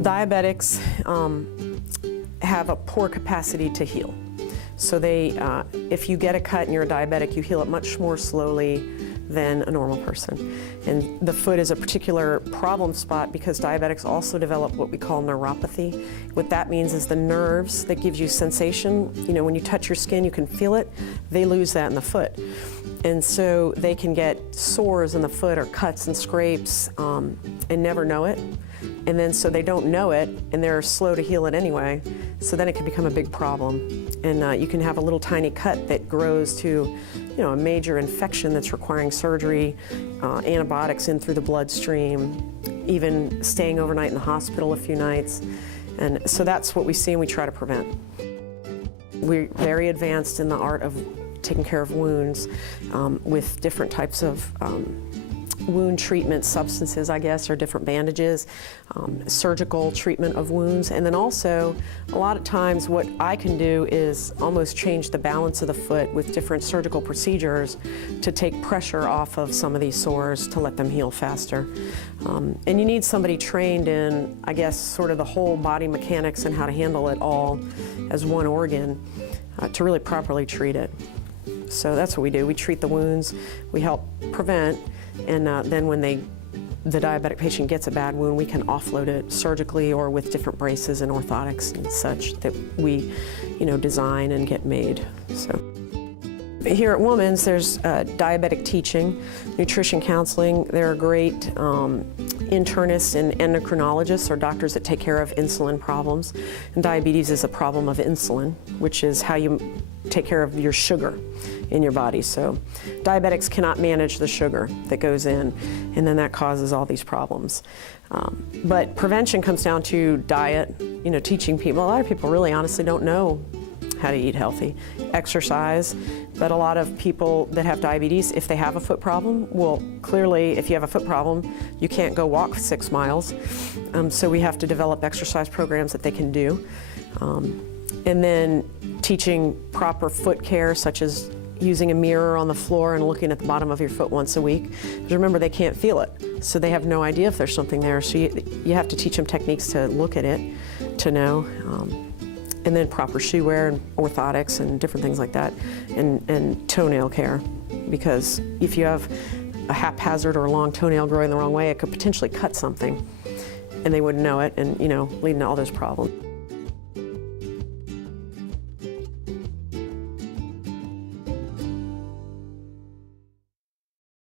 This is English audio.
Diabetics have a poor capacity to heal. So if you get a cut and you're a diabetic, you heal it much more slowly than a normal person. And the foot is a particular problem spot because diabetics also develop what we call neuropathy. What that means is the nerves that gives you sensation, when you touch your skin, you can feel it. They lose that in the foot. And so they can get sores in the foot or cuts and scrapes and never know it. And then so they don't know it and they're slow to heal it anyway. So then it can become a big problem. And you can have a little tiny cut that grows to a major infection that's requiring surgery, antibiotics in through the bloodstream, even staying overnight in the hospital a few nights. And so that's what we see and we try to prevent. We're very advanced in the art of taking care of wounds with different types of wound treatment substances, I guess, or different bandages, surgical treatment of wounds, and then also a lot of times what I can do is almost change the balance of the foot with different surgical procedures to take pressure off of some of these sores to let them heal faster. And you need somebody trained in, I guess, sort of the whole body mechanics and how to handle it all as one organ to really properly treat it. So that's what we do. We treat the wounds, we help prevent, and then when the diabetic patient gets a bad wound, we can offload it surgically or with different braces and orthotics and such that we, design and get made. So here at Woman's, there's diabetic teaching, nutrition counseling. There are great internists and endocrinologists, or doctors that take care of insulin problems. And diabetes is a problem of insulin, which is how you take care of your sugar in your body. So diabetics cannot manage the sugar that goes in, and then that causes all these problems. But prevention comes down to diet, teaching people. A lot of people really honestly don't know how to eat healthy. Exercise, but a lot of people that have diabetes, if they have a foot problem, well, clearly if you have a foot problem, you can't go walk 6 miles. So we have to develop exercise programs that they can do. And then teaching proper foot care, such as using a mirror on the floor and looking at the bottom of your foot once a week. Because remember, they can't feel it, so they have no idea if there's something there. So you have to teach them techniques to look at it, to know. And then proper shoe wear and orthotics and different things like that, and toenail care. Because if you have a haphazard or a long toenail growing the wrong way, it could potentially cut something, and they wouldn't know it, and leading to all those problems.